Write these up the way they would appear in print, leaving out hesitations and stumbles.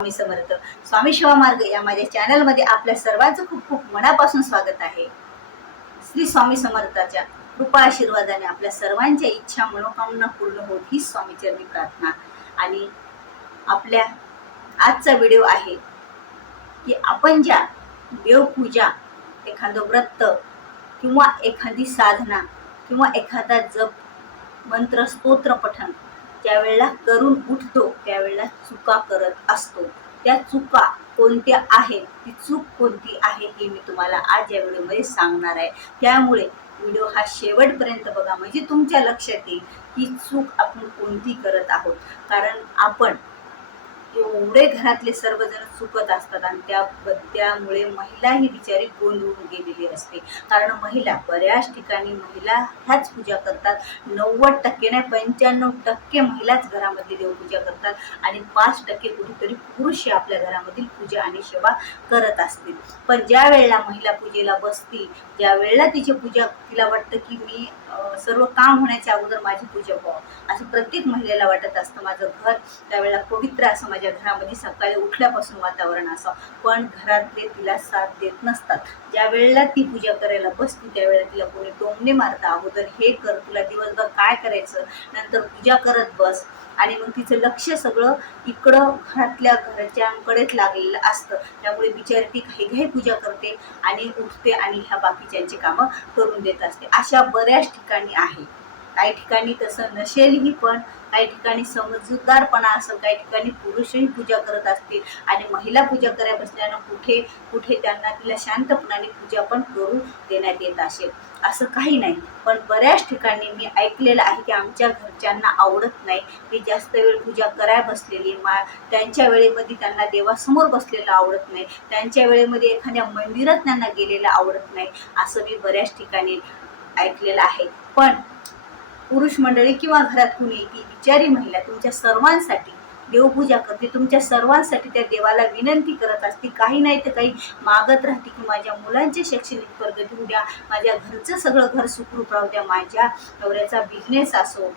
स्वामी समर्थ. स्वामी शिवा मार्ग या माझ्या चॅनलमध्ये आपल्या सर्वांचं खूप खूप मनापासून स्वागत आहे. श्री स्वामी समर्थाच्या कृपा आशीर्वादाने आपल्या सर्वांच्या इच्छा मनोकामना पूर्ण होत ही स्वामीचरणी प्रार्थना. आणि आपल्या आजचा व्हिडिओ आहे की आपण ज्या देवपूजा, एखादं व्रत किंवा एखादी साधना किंवा एखादा जप, मंत्र, स्तोत्र पठण ज्यावेळेला करून उठतो त्यावेळेला चुका करत असतो. त्या चुका कोणत्या आहेत, ती चूक कोणती आहे हे मी तुम्हाला आज या व्हिडिओमध्ये सांगणार आहे. त्यामुळे व्हिडिओ हा शेवटपर्यंत बघा, म्हणजे तुमच्या लक्षात येईल की चूक आपण कोणती करत आहोत. कारण आपण एवढे घरातले सर्वजण चुकत असतात आणि त्यामुळे महिला ही बिचारी गोंधळून गेलेली असते. कारण महिला बऱ्याच ठिकाणी महिला ह्याच पूजा करतात. 90% नाही 95% महिलाच घरामध्ये देवपूजा करतात आणि 5% कुठेतरी पुरुष आपल्या घरामधील पूजा आणि सेवा करत असतील. पण ज्या वेळेला महिला पूजेला बसती, ज्या वेळेला तिची पूजा, तिला वाटतं की मी सर्व काम होण्याच्या अगोदर माझी पूजा व्हावं, असं प्रत्येक महिलेला वाटत असतं. माझं घर त्यावेळेला पवित्र असं, माझ्या घरामध्ये सकाळी उठल्यापासून वातावरण असावं. पण घरातले तिला साथ देत नसतात. ज्या वेळेला ती पूजा करायला बसते त्यावेळेला तिला कोणी टोमणे मारतं, अगोदर हे कर, तुला दिवसभर काय करायचं, नंतर पूजा करत बस. आणि मग तिचं लक्ष सगळं इकडं घरच्यांकडेच लागलेलं असतं. त्यामुळे बिचारी ती घाई पूजा करते आणि उठते आणि ह्या बाकीच्यांची कामं करून देत असते. अशा बऱ्याच ठिकाणी आहे. काही ठिकाणी तसं नसेलही, पण काही ठिकाणी समजूतदारपणा असेल, काही ठिकाणी पुरुषही पूजा करत असतील आणि महिला पूजा करायला बसल्यानं कुठे कुठे तिला शांतपणाने पूजा पण करून देण्यात येत असेल. असं काही नाही, पण बऱ्याच ठिकाणी मी ऐकलेलं आहे की आमच्या घरच्यांना आवडत नाही की जास्त वेळ पूजा करायला बसलेली. त्यांच्या वेळेमध्ये त्यांना देवासमोर बसलेलं आवडत नाही, त्यांच्या वेळेमध्ये एखाद्या मंदिरात त्यांना गेलेलं आवडत नाही, असं मी बऱ्याच ठिकाणी ऐकलेलं आहे. पण पुरुष मंडळी किंवा घरात कुणी, ती बिचारी महिला तुमच्या सर्वांसाठी देवपूजा करते, तुमच्या सर्वांसाठी त्या देवाला विनंती करत असते. काही नाही तर काही मागत राहते की माझ्या मुलांची शैक्षणिक प्रगती होऊ द्या, माझ्या घरचं सगळं घर सुखरूप राहू द्या, माझ्या नवऱ्याचा बिझनेस असो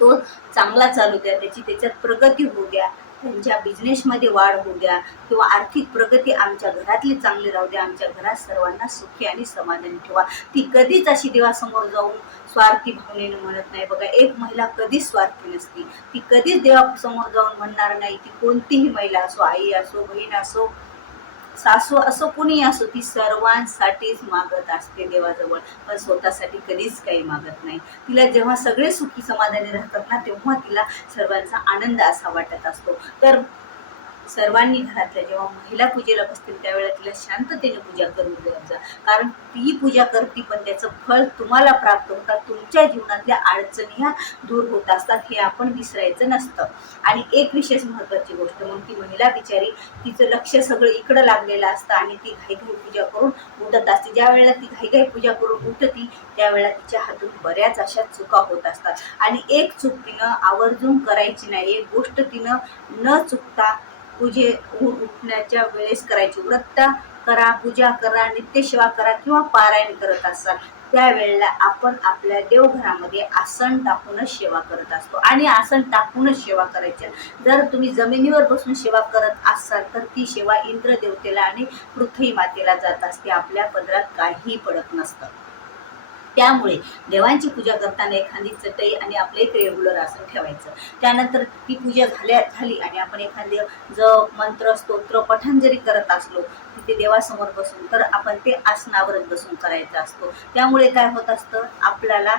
तो चांगला चालू द्या, त्याच्यात प्रगती होऊ द्या, त्यांच्या बिझनेसमध्ये वाढ होऊ द्या, किंवा आर्थिक प्रगती आमच्या घरातली चांगली राहू द्या, आमच्या घरात सर्वांना सुखी आणि समाधानी ठेवा. ती कधीच अशी देवासमोर जाऊन स्वार्थी भावनेने म्हणत नाही. बघा, एक महिला कधीच स्वार्थी नसती. ती कधीच देवासमोर जाऊन म्हणणार नाही. ती कोणतीही महिला असो, आई असो, बहीण असो, सासू असो, कुणी असो, ती सर्वांसाठीच मागत असते देवाजवळ, पण स्वतःसाठी कधीच काही मागत नाही. तिला जेव्हा सगळे सुखी समाधानी राहतात ना, तेव्हा तिला सर्वांचा आनंद असा वाटत असतो. तर सर्वांनी घरातल्या जेव्हा महिला पूजेला बसतील त्यावेळेला तिला शांततेने पूजा करून द्यायचं. कारण ती पूजा करते पण त्याचं फळ तुम्हाला प्राप्त होतात, तुमच्या जीवनातल्या अडचणी ह्या दूर होत असतात, हे आपण विसरायचं नसतं. आणि एक विशेष महत्त्वाची गोष्ट, मग ती महिला बिचारी, तिचं लक्ष सगळं इकडं लागलेलं असतं आणि ती घाईघाई पूजा करून उठत असते. ज्या वेळेला ती घाईघाई पूजा करून उठती त्यावेळेला तिच्या हातून बऱ्याच अशा चुका होत असतात. आणि एक चूक तिनं आवर्जून करायची नाही, एक गोष्ट तिनं न चुकता उठण्याच्या वेळेस करायची. व्रत करा, पूजा करा, नित्यसेवा करा किंवा पारायण करत असाल त्यावेळेला आपण आपल्या देवघरामध्ये आसन टाकूनच सेवा करत असतो. आणि आसन टाकूनच सेवा करायची. जर तुम्ही जमिनीवर बसून सेवा करत असाल तर ती सेवा इंद्र देवतेला आणि पृथ्वी मातेला जात असते, आपल्या पदरात काहीही पडत नसतं. त्यामुळे देवांची पूजा करताना एखादी चटई आणि आपले एक रेग्युलर आसन ठेवायचं. त्यानंतर ती पूजा झाली आणि आपण एखादे जप, मंत्र, स्तोत्र, पठण जरी करत असलो तिथे देवासमोर बसून, तर आपण ते आसनावरच बसून करायचं असतो. त्यामुळे काय होत असतं, आपल्याला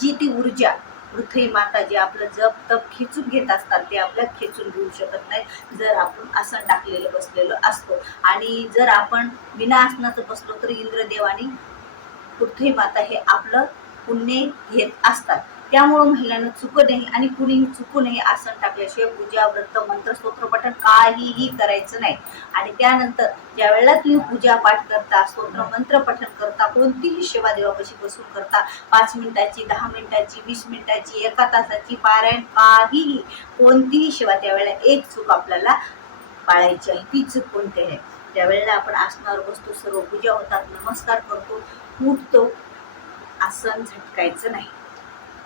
जी ती ऊर्जा पृथ्वी माता जे आपलं जप तप खेचून घेत असतात ते आपल्या खेचून घेऊ शकत नाही जर आपण आसन टाकलेलं बसलेलं असतो. आणि जर आपण बिना आसनाचं बसलो तर इंद्रदेव आणि पृथ्वी माता हे आपलं पुण्य घेत असतात. त्यामुळं महिलांना चुकू नये आणि कुणीही चुकू नये, आसन टाकल्याशिवाय पूजा, व्रत, मंत्र, स्तोत्र, पठण काहीही करायचं नाही. आणि त्यानंतर ज्या वेळेला तुम्ही पूजा पाठ करता, स्तोत्र मंत्र पठण करता, कोणतीही सेवा देवापाशी बसून करता, 5 मिनिटाची, 10 मिनिटाची, 20 मिनिटाची, 1 तासाची, पारायण, काहीही कोणतीही सेवा, त्यावेळेला एक चूक आपल्याला पाळायची आहे. ती चूक कोणती आहे, त्यावेळेला आपण आसनावर बसतो, सर्व पूजा होतात, नमस्कार करतो, उठतो, आसन झटकायचं नाही,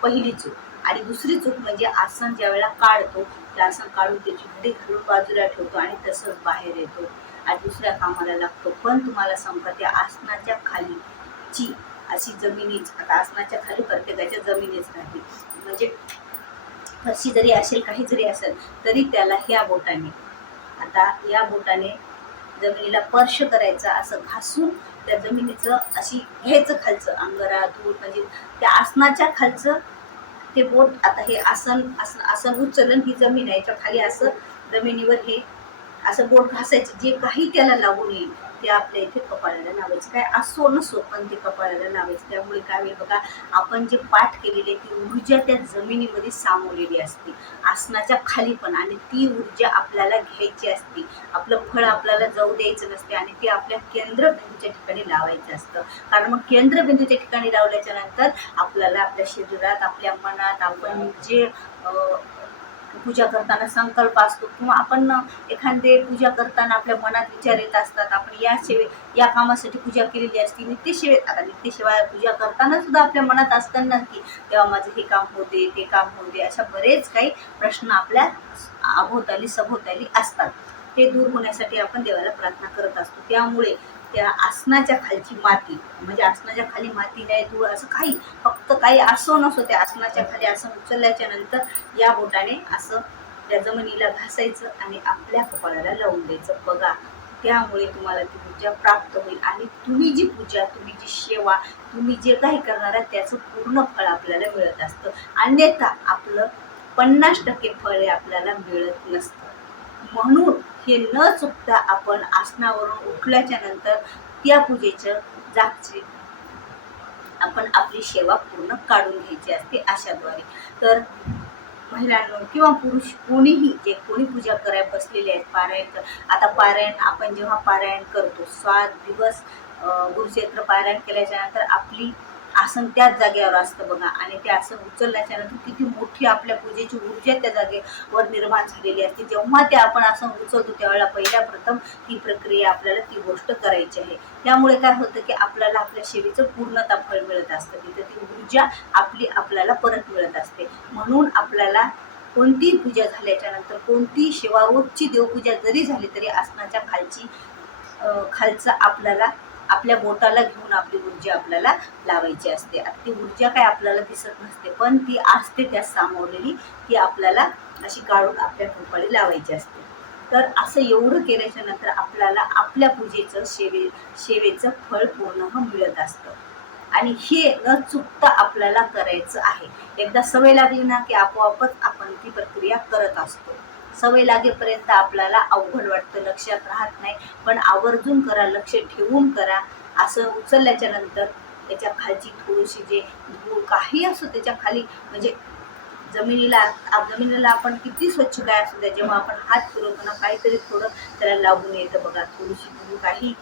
पहिली चूक. आणि दुसरी चूक म्हणजे आसन ज्या वेळेला काढतो ते आसन काढून त्याची घडी घालून बाजूला ठेवतो आणि तसंच बाहेर येतो आणि दुसऱ्या कामाला लागतो. पण तुम्हाला सांगू त्या आसनाच्या खालीची अशी जमिनीच, आता आसनाच्या खाली प्रत्येकाच्या जमिनीच राहते, म्हणजे फरशी जरी असेल काही जरी असेल तरी त्याला ह्या बोटाने, आता या बोटाने जमिनीला स्पर्श करायचा, असं घासून त्या जमिनीचं अशी घ्यायचं खालचं अंगरा धूळ, म्हणजे त्या आसनाच्या खालचं ते बोट. आता हे आसन आसन आसन उचलन ही जमीन आहे, याच्या खाली असं जमिनीवर हे असं बोट घासायचं, जे काही त्याला लागू नये ते आपल्या इथे कपाळाला लावायचं. काय असो नसो पण ते कपाळाला लावायचं. त्यामुळे काय होईल बघा, आपण जे पाठ केलेली आहे ती ऊर्जा त्या जमिनीमध्ये सामावलेली असते आसनाच्या खाली पण, आणि ती ऊर्जा आपल्याला घ्यायची असते. आपलं फळ आपल्याला जाऊ द्यायचं नसते आणि ते आपल्या केंद्रबिंदूच्या ठिकाणी लावायचं असतं. कारण मग केंद्रबिंदूच्या ठिकाणी लावल्याच्या नंतर आपल्याला आपल्या शरीरात, आपल्या मनात, आपण जे पूजा करताना संकल्प असतो, किंवा आपण एखादे पूजा करताना आपल्या मनात विचार येत असतात, आपण या कामासाठी पूजा केलेली असते, नित्यसेवेत. आता नित्यसेवा पूजा करताना सुद्धा आपल्या मनात असताना की तेव्हा माझं हे काम होते, ते काम होते, अशा बरेच काही प्रश्न आपल्या अभोवताली सभोवताली असतात. ते दूर होण्यासाठी आपण देवाला प्रार्थना करत असतो. त्यामुळे त्या आसनाच्या खालची माती, म्हणजे आसनाच्या खाली माती नाही, धूळ, असं काही, फक्त काही असो नसो त्या आसनाच्या खाली आसन उचलल्याच्या नंतर या बोटाने असं त्या जमिनीला घासायचं आणि आपल्या कपाळाला लावून द्यायचं. बघा, त्यामुळे तुम्हाला ती ऊर्जा प्राप्त होईल आणि तुम्ही जी पूजा, तुम्ही जी सेवा, तुम्ही जे काही करणार आहे त्याचं पूर्ण फळ आपल्याला मिळत असतं. अन्यथा आपलं 50% फळ हे आपल्याला मिळत नसतं. म्हणून हे न चुकता आपण आसनावरून उठल्याच्या नंतर त्या पूजेचं जागचे आपण आपली सेवा पूर्ण काढून घ्यायची असते अशाद्वारे. तर महिलांनो किंवा पुरुष कोणीही, जे कोणी पूजा करायला बसलेले आहेत, पारायण आता पारायण आपण जेव्हा पारायण करतो 7 दिवस गुरुचरित्र पारायण केल्याच्या नंतर आपली आसन त्याच जागेवर असतं बघा, आणि ते आसन उचलल्याच्या नंतर किती मोठी आपल्या पूजेची ऊर्जा त्या जागेवर निर्माण झालेली असते. जेव्हा ते आपण आसन उचलतो त्यावेळेला पहिल्या प्रथम ती प्रक्रिया आपल्याला ती गोष्ट करायची आहे. त्यामुळे काय होतं की आपल्याला आपल्या सेवेचं पूर्णता फळ मिळत असतं, तिथे ती ऊर्जा आपल्याला परत मिळत असते. म्हणून आपल्याला कोणतीही पूजा झाल्याच्या नंतर, कोणतीही सेवा, रोजची देवपूजा जरी झाली तरी आसनाच्या खालचं आपल्याला आपल्या बोटाला घेऊन आपली ऊर्जा आपल्याला लावायची असते. ती ऊर्जा काय आपल्याला दिसत नसते, पण ती असते त्यात सामावलेली, ती आपल्याला अशी काढून आपल्या कपाळी लावायची असते. तर असं एवढं केल्याच्या नंतर आपल्याला आपल्या पूजेचं सेवेचं फळ पूर्ण मिळत असतं. आणि हे न चुकता आपल्याला करायचं आहे. एकदा सवय लागली ना की आपोआपच आपण ती प्रक्रिया करत असतो. सवय लागेपर्यंत आपल्याला अवघड वाटतं, लक्षात राहत नाही, पण आवर्जून करा, लक्ष ठेवून करा. असं उचलल्याच्या नंतर त्याच्या खालची थोडीशी जे धूळ काही असो त्याच्या खाली, म्हणजे जमिनीला आपण किती स्वच्छ काय असू द्या, जेव्हा आपण हात फिरवतो ना काहीतरी थोडं त्याला लागून येतं बघा, थोडीशी धूळ काही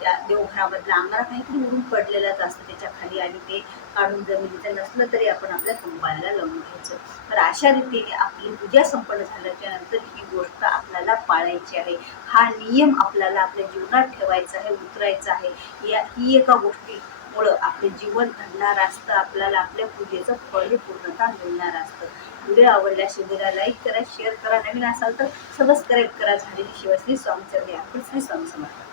त्या देवघरामधला अंगारा काहीतरी उडून पडलेलंच असतं त्याच्या खाली, आणि ते काढून जमिनीचं नसलं तरी आपण आपल्या कपाळाला लावून घ्यायचं. तर अशा रीतीने आपली पूजा संपन्न झाल्याच्या नंतर ही गोष्ट आपल्याला पाळायची आहे. हा नियम आपल्याला आपल्या जीवनात ठेवायचा आहे, उतरायचा आहे. ही एका गोष्टीमुळं आपले जीवन घडणार असतं, आपल्याला आपल्या पूजेचं फळ पूर्णता मिळणार असतं. व्हिडिओ आवडल्यास व्हिडिओला लाईक करा, शेअर करा, नवीन असाल तर सबस्क्राईब करा. झालेली शिवश्री स्वामी चरणी अर्पण. श्री स्वामी समर्थ.